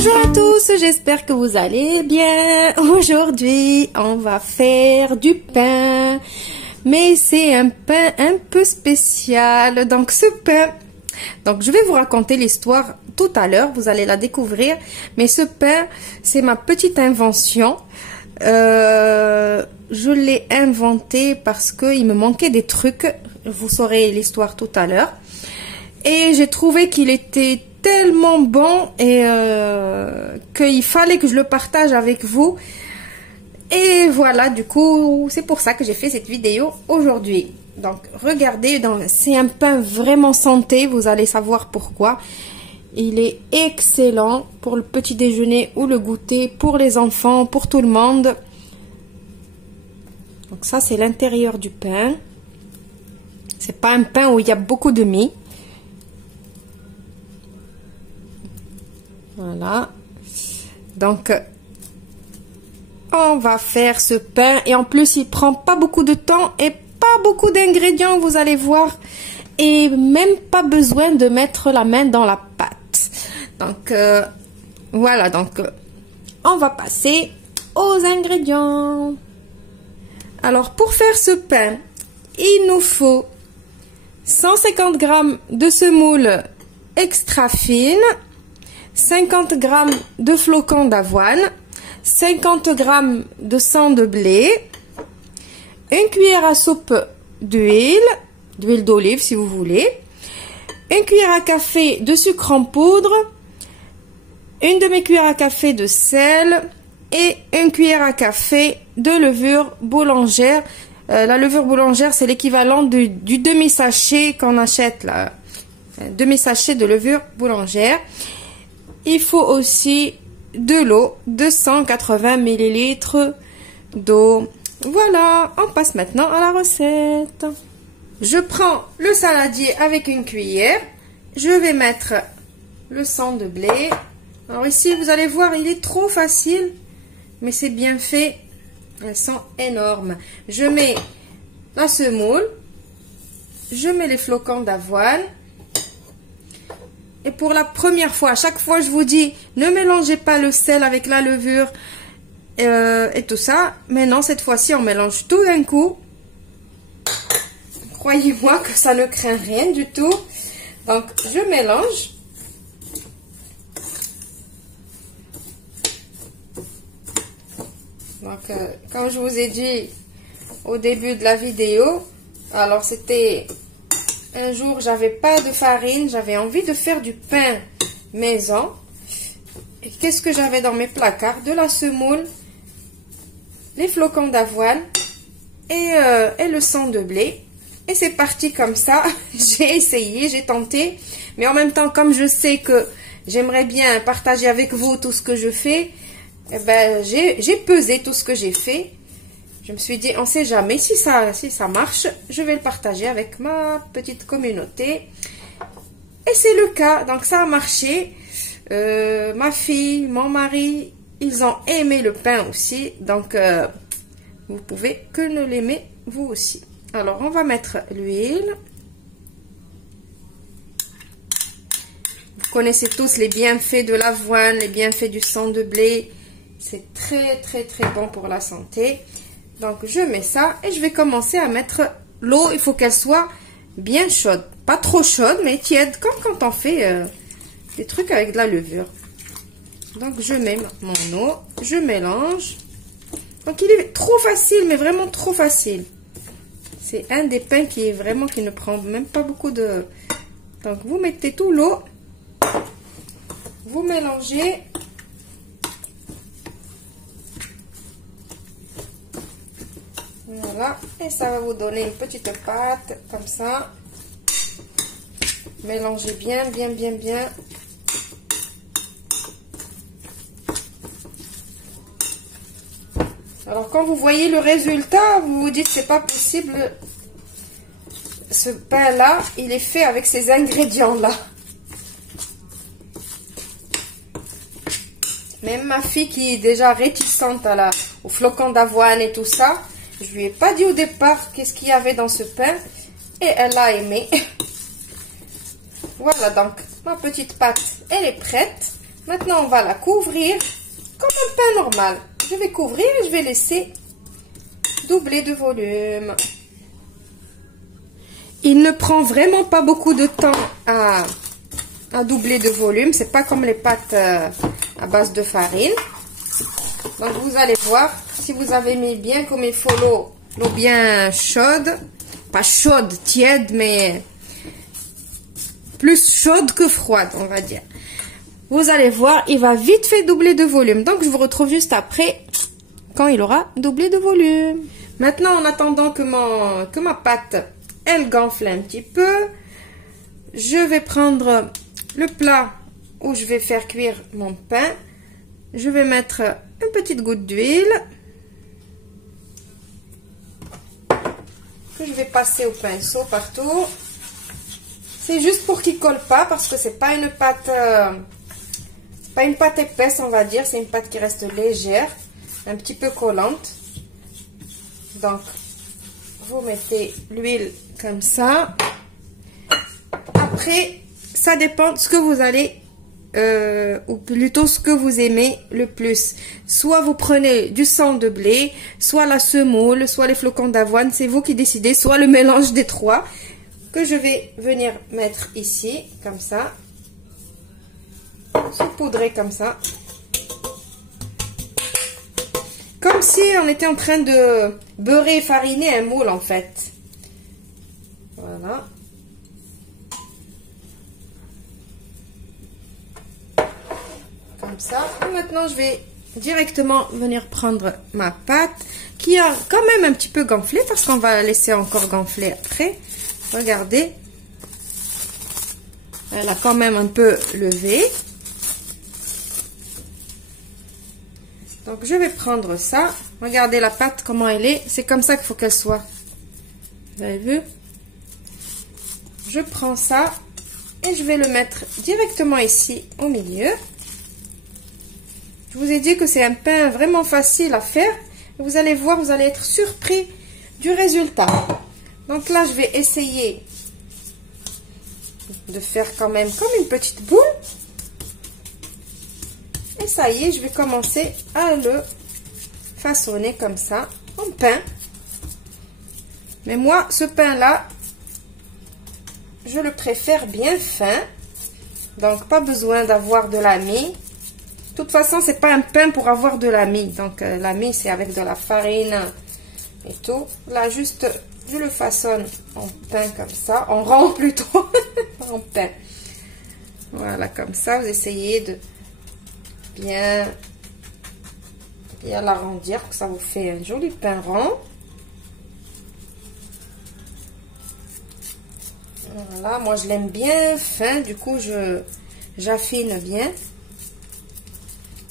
Bonjour à tous, j'espère que vous allez bien. Aujourd'hui, on va faire du pain, mais c'est un pain un peu spécial. Donc ce pain, je vais vous raconter l'histoire tout à l'heure, vous allez la découvrir. Mais ce pain, c'est ma petite invention. Je l'ai inventé parce qu'il me manquait des trucs. Vous saurez l'histoire tout à l'heure. Et j'ai trouvé qu'il était tellement bon et qu'il fallait que je le partage avec vous. Et voilà, du coup, c'est pour ça que j'ai fait cette vidéo aujourd'hui. Donc, regardez, c'est un pain vraiment santé, vous allez savoir pourquoi. Il est excellent pour le petit déjeuner ou le goûter, pour les enfants, pour tout le monde. Donc ça, c'est l'intérieur du pain. C'est pas un pain où il y a beaucoup de mie. Voilà. Donc, on va faire ce pain. Et en plus, il prend pas beaucoup de temps et pas beaucoup d'ingrédients, vous allez voir. Et même pas besoin de mettre la main dans la pâte. Donc, voilà. Donc, on va passer aux ingrédients. Alors, pour faire ce pain, il nous faut 150 g de semoule extra fine, 50 g de flocons d'avoine, 50 g de sang de blé, une cuillère à soupe d'huile d'olive si vous voulez, une cuillère à café de sucre en poudre, une demi-cuillère à café de sel et une cuillère à café de levure boulangère. La levure boulangère, c'est l'équivalent du demi-sachet qu'on achète là. Un demi-sachet de levure boulangère. Il faut aussi de l'eau, 280 ml d'eau. Voilà, on passe maintenant à la recette. Je prends le saladier avec une cuillère. Je vais mettre le sang de blé. Alors ici, vous allez voir, il est trop facile, mais c'est bien fait. Elles sont énormes. Je mets la semoule. Je mets les flocons d'avoine. Et pour la première fois, à chaque fois je vous dis, ne mélangez pas le sel avec la levure et tout ça. Mais non, cette fois-ci, on mélange tout d'un coup. Croyez-moi que ça ne craint rien du tout. Donc, je mélange. Donc, comme je vous ai dit au début de la vidéo, alors c'était un jour, j'avais pas de farine, j'avais envie de faire du pain maison. Et qu'est-ce que j'avais dans mes placards? De la semoule, les flocons d'avoine et le sang de blé. Et c'est parti comme ça. J'ai essayé, j'ai tenté. Mais en même temps, comme je sais que j'aimerais bien partager avec vous tout ce que je fais, eh ben, j'ai pesé tout ce que j'ai fait. Je me suis dit, on ne sait jamais, si ça marche, je vais le partager avec ma petite communauté. Et c'est le cas, donc ça a marché. Ma fille, mon mari, ils ont aimé le pain aussi. Donc, vous pouvez que l'aimer vous aussi. Alors, on va mettre l'huile. Vous connaissez tous les bienfaits de l'avoine, les bienfaits du sang de blé. C'est très, très, très bon pour la santé. Donc, je mets ça et je vais commencer à mettre l'eau. Il faut qu'elle soit bien chaude. Pas trop chaude, mais tiède, comme quand on fait des trucs avec de la levure. Donc, je mets mon eau. Je mélange. Donc, il est trop facile, mais vraiment trop facile. C'est un des pains qui ne prend même pas beaucoup de... Donc, vous mettez tout l'eau. Vous mélangez. Voilà, et ça va vous donner une petite pâte, comme ça. Mélangez bien, bien, bien, bien. Alors, quand vous voyez le résultat, vous vous dites, c'est pas possible. Ce pain-là, il est fait avec ces ingrédients-là. Même ma fille qui est déjà réticente au flocon d'avoine et tout ça, je lui ai pas dit au départ qu'est-ce qu'il y avait dans ce pain et elle a aimé. Voilà, donc ma petite pâte, elle est prête. Maintenant, on va la couvrir comme un pain normal. Je vais couvrir et je vais laisser doubler de volume. Il ne prend vraiment pas beaucoup de temps à doubler de volume. C'est pas comme les pâtes à base de farine. Donc, vous allez voir, si vous avez mis bien comme il faut l'eau bien chaude, pas chaude, tiède, mais plus chaude que froide, on va dire. Vous allez voir, il va vite fait doubler de volume. Donc, je vous retrouve juste après, quand il aura doublé de volume. Maintenant, en attendant que ma pâte, elle gonfle un petit peu, je vais prendre le plat où je vais faire cuire mon pain. Je vais mettre une petite goutte d'huile que je vais passer au pinceau partout. C'est juste pour qu'il colle pas parce que c'est pas une pâte épaisse, on va dire. C'est une pâte qui reste légère, un petit peu collante. Donc, vous mettez l'huile comme ça. Après, ça dépend de ce que vous allez, ou plutôt ce que vous aimez le plus. Soit vous prenez du sang de blé, soit la semoule, soit les flocons d'avoine. C'est vous qui décidez, soit le mélange des trois que je vais venir mettre ici, comme ça. Saupoudrer comme ça. Comme si on était en train de beurrer et fariner un moule en fait. Voilà. Comme ça. Et maintenant, je vais directement venir prendre ma pâte qui a quand même un petit peu gonflé parce qu'on va la laisser encore gonfler après. Regardez. Elle a quand même un peu levé. Donc, je vais prendre ça. Regardez la pâte, comment elle est. C'est comme ça qu'il faut qu'elle soit. Vous avez vu? Je prends ça et je vais le mettre directement ici au milieu. Je vous ai dit que c'est un pain vraiment facile à faire. Vous allez voir, vous allez être surpris du résultat. Donc là, je vais essayer de faire quand même comme une petite boule. Et ça y est, je vais commencer à le façonner comme ça, en pain. Mais moi, ce pain-là, je le préfère bien fin. Donc, pas besoin d'avoir de la mie. De toute façon, c'est pas un pain pour avoir de la mie. Donc, la mie, c'est avec de la farine et tout. Là, juste, je le façonne en pain comme ça. En rond plutôt, en pain. Voilà, comme ça, vous essayez de bien l'arrondir, que ça vous fait un joli pain rond. Voilà, moi je l'aime bien fin, du coup j'affine bien.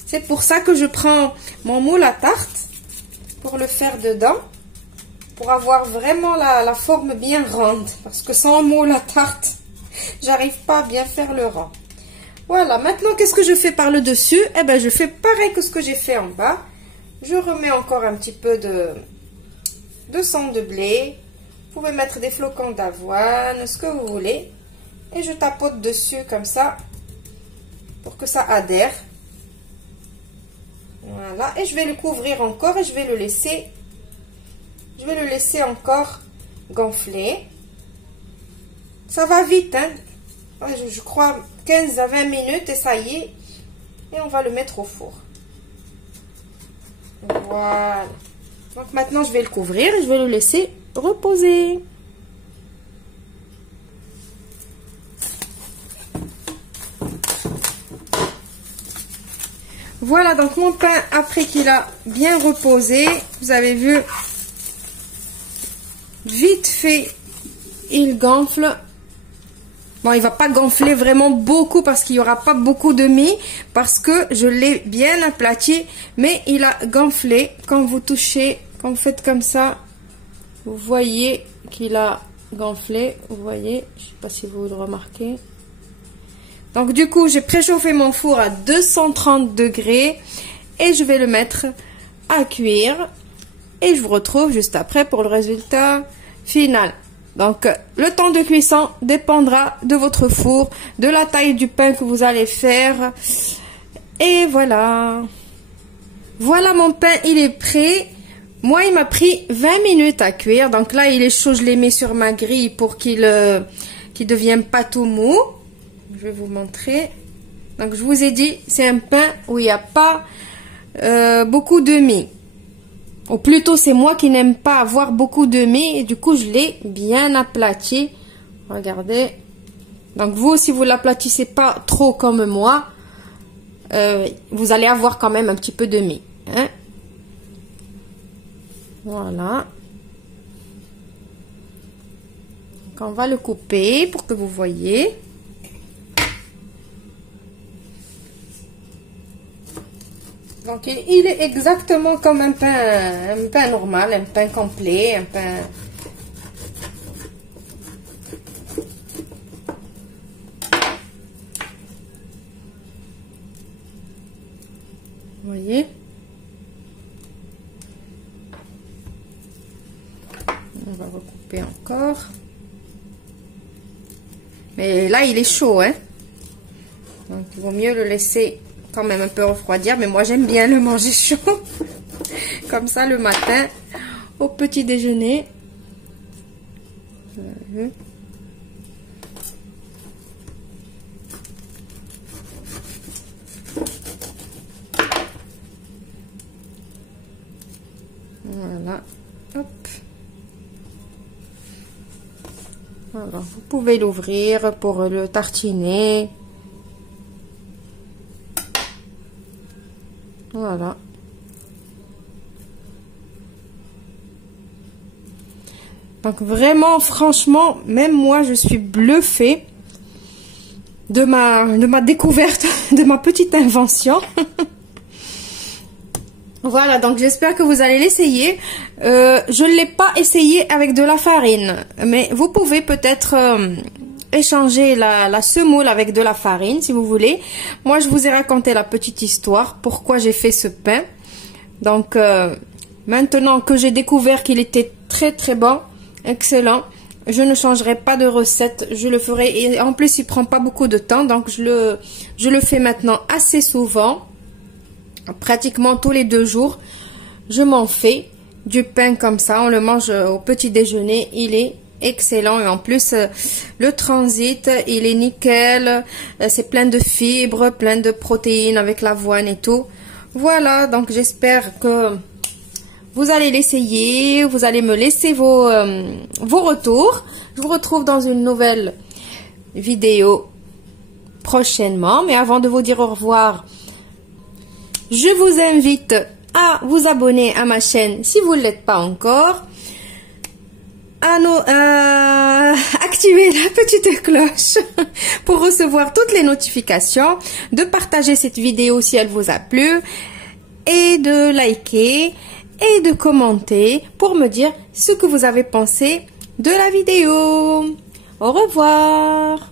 C'est pour ça que je prends mon moule à tarte pour le faire dedans, pour avoir vraiment la forme bien ronde, parce que sans moule à tarte, j'arrive pas à bien faire le rond. Voilà, maintenant, qu'est-ce que je fais par le dessus? Eh bien, je fais pareil que ce que j'ai fait en bas. Je remets encore un petit peu de sang de blé. Vous pouvez mettre des flocons d'avoine, ce que vous voulez. Et je tapote dessus comme ça, pour que ça adhère. Voilà, et je vais le couvrir encore et je vais le laisser encore gonfler. Ça va vite, hein. Je crois 15 à 20 minutes et ça y est. Et on va le mettre au four. Voilà. Donc maintenant, je vais le couvrir et je vais le laisser reposer. Voilà, donc mon pain, après qu'il a bien reposé, vous avez vu, vite fait, il gonfle. Bon, il va pas gonfler vraiment beaucoup parce qu'il y aura pas beaucoup de mie, parce que je l'ai bien aplati, mais il a gonflé. Quand vous touchez, quand vous faites comme ça, vous voyez qu'il a gonflé. Vous voyez, je sais pas si vous le remarquez. Donc du coup, j'ai préchauffé mon four à 230 degrés et je vais le mettre à cuire. Et je vous retrouve juste après pour le résultat final. Donc, le temps de cuisson dépendra de votre four, de la taille du pain que vous allez faire. Et voilà. Voilà, mon pain, il est prêt. Moi, il m'a pris 20 minutes à cuire. Donc là, il est chaud, je l'ai mis sur ma grille pour qu'il devienne pas tout mou. Je vais vous montrer. Donc, je vous ai dit, c'est un pain où il n'y a pas beaucoup de mie. Ou plutôt, c'est moi qui n'aime pas avoir beaucoup de mie. Et du coup, je l'ai bien aplati. Regardez. Donc, vous, si vous l'aplatissez pas trop comme moi, vous allez avoir quand même un petit peu de mie. Hein? Voilà. Donc, on va le couper pour que vous voyez. Donc, il est exactement comme un pain normal, un pain complet, un pain... Vous voyez? On va recouper encore. Mais là, il est chaud, hein? Donc, il vaut mieux le laisser quand même un peu refroidir. Mais moi, j'aime bien le manger chaud. Comme ça, le matin, au petit déjeuner. Voilà. Hop. Alors, vous pouvez l'ouvrir pour le tartiner. Voilà. Donc vraiment, franchement, même moi, je suis bluffée de ma découverte, de ma petite invention. Voilà, donc j'espère que vous allez l'essayer. Je ne l'ai pas essayé avec de la farine, mais vous pouvez peut-être échanger la semoule avec de la farine si vous voulez. Moi, je vous ai raconté la petite histoire, pourquoi j'ai fait ce pain. Donc, maintenant que j'ai découvert qu'il était très très bon, excellent, je ne changerai pas de recette, je le ferai. Et en plus, il prend pas beaucoup de temps, donc je le fais maintenant assez souvent. Pratiquement tous les 2 jours, je m'en fais du pain comme ça. On le mange au petit déjeuner. Il est excellent. Et en plus, le transit, il est nickel. C'est plein de fibres, plein de protéines avec l'avoine et tout. Voilà, donc j'espère que vous allez l'essayer. Vous allez me laisser vos retours. Je vous retrouve dans une nouvelle vidéo prochainement. Mais avant de vous dire au revoir, je vous invite à vous abonner à ma chaîne si vous ne l'êtes pas encore, à activer la petite cloche pour recevoir toutes les notifications, de partager cette vidéo si elle vous a plu et de liker et de commenter pour me dire ce que vous avez pensé de la vidéo. Au revoir.